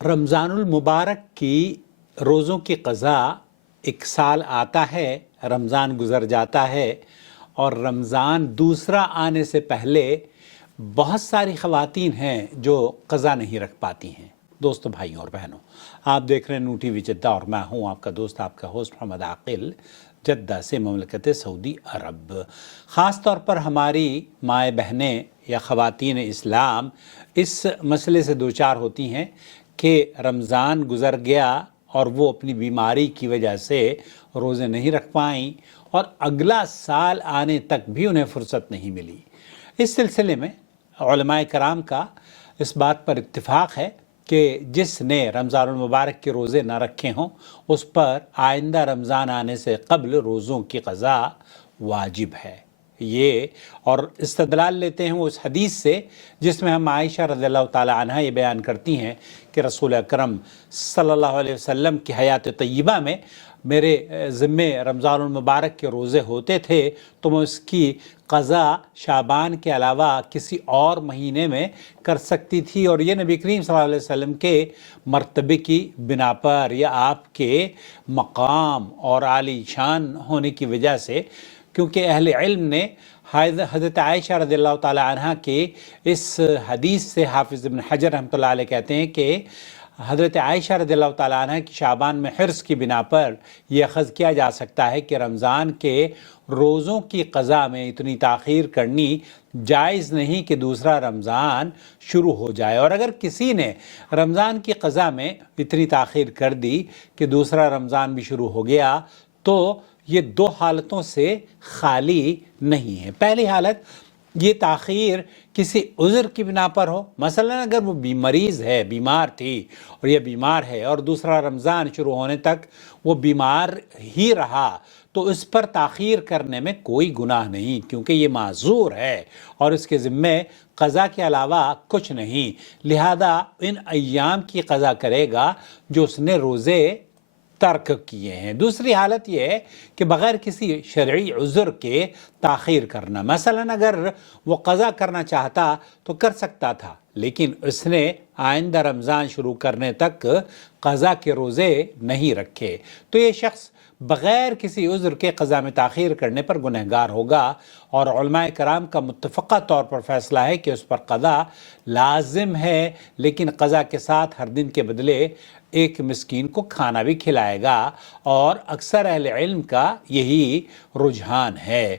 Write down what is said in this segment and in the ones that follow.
رمضان المبارک کی روزوں کی قضا ایک سال آتا ہے، رمضان گزر جاتا ہے، اور رمضان دوسرا آنے سے پہلے بہت ساری خواتین ہیں جو قضا نہیں رکھ پاتی ہیں۔ دوستو، بھائیوں اور بہنوں، آپ دیکھ رہے ہیں نو ٹی وی جدہ اور میں ہوں آپ کا دوست، آپ کا ہوسٹ محمد عاقل، جدہ سے مملکت سعودی عرب۔ خاص طور پر ہماری مائیں بہنیں یا خواتین اسلام اس مسئلے سے دوچار ہوتی ہیں کہ رمضان گزر گیا اور وہ اپنی بیماری کی وجہ سے روزے نہیں رکھ پائیں اور اگلا سال آنے تک بھی انہیں فرصت نہیں ملی۔ اس سلسلے میں علماء کرام کا اس بات پر اتفاق ہے کہ جس نے رمضان المبارک کے روزے نہ رکھے ہوں اس پر آئندہ رمضان آنے سے قبل روزوں کی قضا واجب ہے۔ یہ اور استدلال لیتے ہیں وہ اس حدیث سے جس میں ہم عائشہ رضی اللہ تعالی عنہ یہ بیان کرتی ہیں کہ رسول اکرم صلی اللہ علیہ وسلم کی حیات طیبہ میں میرے ذمے رمضان المبارک کے روزے ہوتے تھے تو میں اس کی قضا شعبان کے علاوہ کسی اور مہینے میں کر سکتی تھی، اور یہ نبی کریم صلی اللہ علیہ وسلم کے مرتبے کی بنا پر یا آپ کے مقام اور عالی شان ہونے کی وجہ سے، کیونکہ اہل علم نے حضرت عائشہ رضی اللہ تعالی عنہ کے اس حدیث سے، حافظ ابن حجر رحمۃ اللہ علیہ کہتے ہیں کہ حضرت عائشہ رضی اللہ تعالی عنہ کی شعبان میں حرص کی بنا پر یہ اخذ کیا جا سکتا ہے کہ رمضان کے روزوں کی قضا میں اتنی تاخیر کرنی جائز نہیں کہ دوسرا رمضان شروع ہو جائے، اور اگر کسی نے رمضان کی قضا میں اتنی تاخیر کر دی کہ دوسرا رمضان بھی شروع ہو گیا تو یہ دو حالتوں سے خالی نہیں ہے۔ پہلی حالت، یہ تاخیر کسی عذر کی بنا پر ہو، مثلا اگر وہ مریض ہے، بیمار تھی اور یہ بیمار ہے اور دوسرا رمضان شروع ہونے تک وہ بیمار ہی رہا تو اس پر تاخیر کرنے میں کوئی گناہ نہیں، کیونکہ یہ معذور ہے اور اس کے ذمے قضا کے علاوہ کچھ نہیں، لہذا ان ایام کی قضا کرے گا جو اس نے روزے ترک کیے ہیں۔ دوسری حالت یہ ہے کہ بغیر کسی شرعی عذر کے تاخیر کرنا، مثلا اگر وہ قضا کرنا چاہتا تو کر سکتا تھا لیکن اس نے آئندہ رمضان شروع کرنے تک قضا کے روزے نہیں رکھے تو یہ شخص بغیر کسی عذر کے قضا میں تاخیر کرنے پر گنہگار ہوگا، اور علماء کرام کا متفقہ طور پر فیصلہ ہے کہ اس پر قضا لازم ہے، لیکن قضا کے ساتھ ہر دن کے بدلے ایک مسکین کو کھانا بھی کھلائے گا، اور اکثر اہل علم کا یہی رجحان ہے۔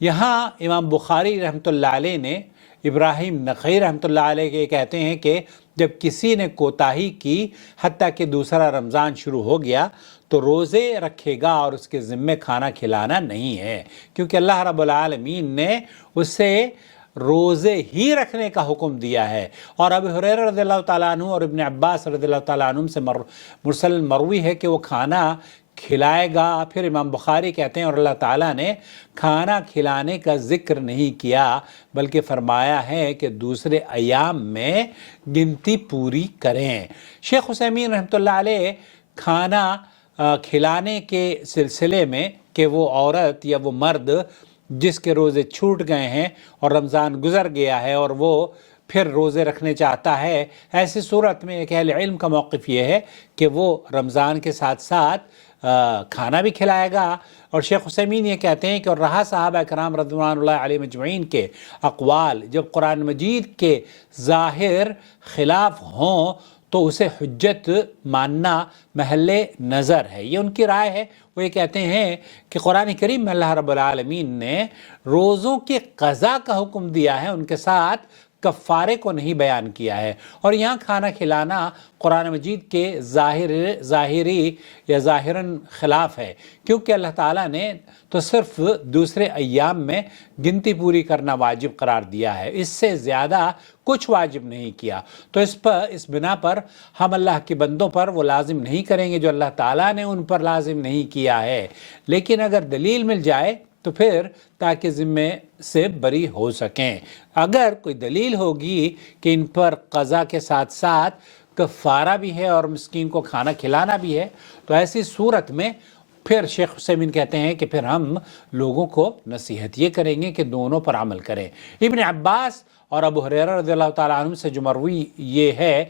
یہاں امام بخاری رحمۃ اللہ علیہ نے ابراہیم نخعی رحمۃ اللہ علیہ کے کہتے ہیں کہ جب کسی نے کوتاہی کی حتیٰ کہ دوسرا رمضان شروع ہو گیا تو روزے رکھے گا اور اس کے ذمے کھانا کھلانا نہیں ہے، کیونکہ اللہ رب العالمین نے اسے روزے ہی رکھنے کا حکم دیا ہے۔ اور ابو ہریرہ رضی اللہ تعالیٰ عنہ اور ابن عباس رضی اللہ تعالیٰ عنہ سے مرسل مروی ہے کہ وہ کھانا کھلائے گا۔ پھر امام بخاری کہتے ہیں اور اللہ تعالیٰ نے کھانا کھلانے کا ذکر نہیں کیا بلکہ فرمایا ہے کہ دوسرے ایام میں گنتی پوری کریں۔ شیخ عثیمین رحمۃ اللہ علیہ کھانا کھلانے کے سلسلے میں کہ وہ عورت یا وہ مرد جس کے روزے چھوٹ گئے ہیں اور رمضان گزر گیا ہے اور وہ پھر روزے رکھنے چاہتا ہے، ایسی صورت میں ایک اہل علم کا موقف یہ ہے کہ وہ رمضان کے ساتھ ساتھ کھانا بھی کھلائے گا۔ اور شیخ عثیمین یہ کہتے ہیں کہ اور رہا صحابہ کرام رضوان اللہ علیہ مجمعین کے اقوال، جب قرآن مجید کے ظاہر خلاف ہوں تو اسے حجت ماننا محل نظر ہے، یہ ان کی رائے ہے۔ وہ یہ کہتے ہیں کہ قرآن کریم میں اللہ رب العالمین نے روزوں کی قضا کا حکم دیا ہے، ان کے ساتھ کفارے کو نہیں بیان کیا ہے، اور یہاں کھانا کھلانا قرآن مجید کے ظاہری یا ظاہراً خلاف ہے، کیونکہ اللہ تعالیٰ نے تو صرف دوسرے ایام میں گنتی پوری کرنا واجب قرار دیا ہے، اس سے زیادہ کچھ واجب نہیں کیا۔ تو اس بنا پر ہم اللہ کے بندوں پر وہ لازم نہیں کریں گے جو اللہ تعالیٰ نے ان پر لازم نہیں کیا ہے، لیکن اگر دلیل مل جائے تو پھر تاکہ ذمے سے بری ہو سکیں۔ اگر کوئی دلیل ہوگی کہ ان پر قضا کے ساتھ ساتھ کفارہ بھی ہے اور مسکین کو کھانا کھلانا بھی ہے تو ایسی صورت میں پھر شیخ عثیمین کہتے ہیں کہ پھر ہم لوگوں کو نصیحت یہ کریں گے کہ دونوں پر عمل کریں۔ ابن عباس اور ابو ہریرہ رضی اللہ تعالیٰ عنہ سے جو مروی یہ ہے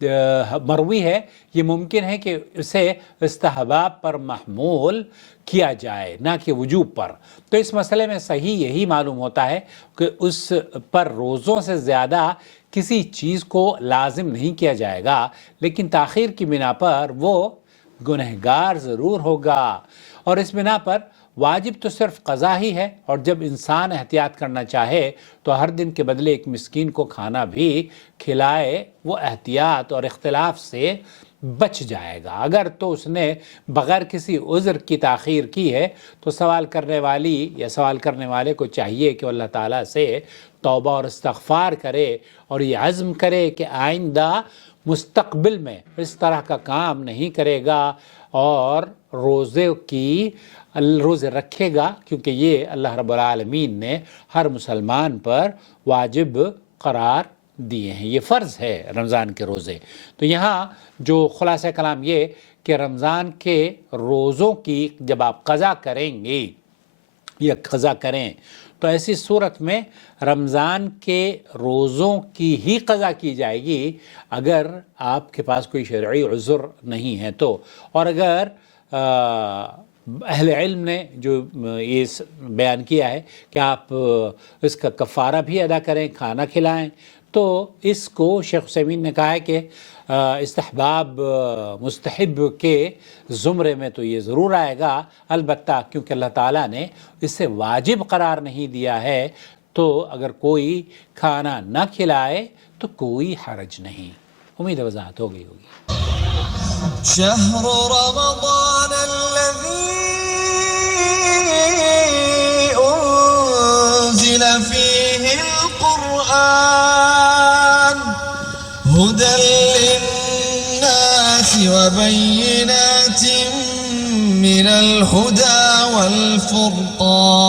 مروی ہے یہ ممکن ہے کہ اسے استحباب پر محمول کیا جائے نہ کہ وجوب پر. تو اس مسئلے میں صحیح یہی معلوم ہوتا ہے کہ اس پر روزوں سے زیادہ کسی چیز کو لازم نہیں کیا جائے گا، لیکن تاخیر کی بنا پر وہ گنہگار ضرور ہوگا. اور اس بنا پر واجب تو صرف قضا ہی ہے، اور جب انسان احتیاط کرنا چاہے تو ہر دن کے بدلے ایک مسکین کو کھانا بھی کھلائے، وہ احتیاط اور اختلاف سے بچ جائے گا. اگر تو اس نے بغیر کسی عذر کی تاخیر کی ہے تو سوال کرنے والی یا سوال کرنے والے کو چاہیے کہ اللہ تعالیٰ سے توبہ اور استغفار کرے اور یہ عزم کرے کہ آئندہ مستقبل میں اس طرح کا کام نہیں کرے گا اور روزے رکھے گا، کیونکہ یہ اللہ رب العالمین نے ہر مسلمان پر واجب قرار دیے ہیں، یہ فرض ہے رمضان کے روزے. تو یہاں جو خلاصہ کلام یہ کہ رمضان کے روزوں کی جب آپ قضا کریں گے یا قضا کریں تو ایسی صورت میں رمضان کے روزوں کی ہی قضا کی جائے گی اگر آپ کے پاس کوئی شرعی عذر نہیں ہے تو. اور اگر اہل علم نے جو یہ بیان کیا ہے کہ آپ اس کا کفارہ بھی ادا کریں، کھانا کھلائیں، تو اس کو شیخ عثیمین نے کہا ہے کہ استحباب مستحب کے زمرے میں تو یہ ضرور آئے گا، البتہ کیونکہ اللہ تعالیٰ نے اسے واجب قرار نہیں دیا ہے تو اگر کوئی کھانا نہ کھلائے تو کوئی حرج نہیں. امید وضاحت ہو گئی ہوگی. شهر رمضان الذي أنزل فيه القرآن هدى للناس وبينات من الهدى والفرقان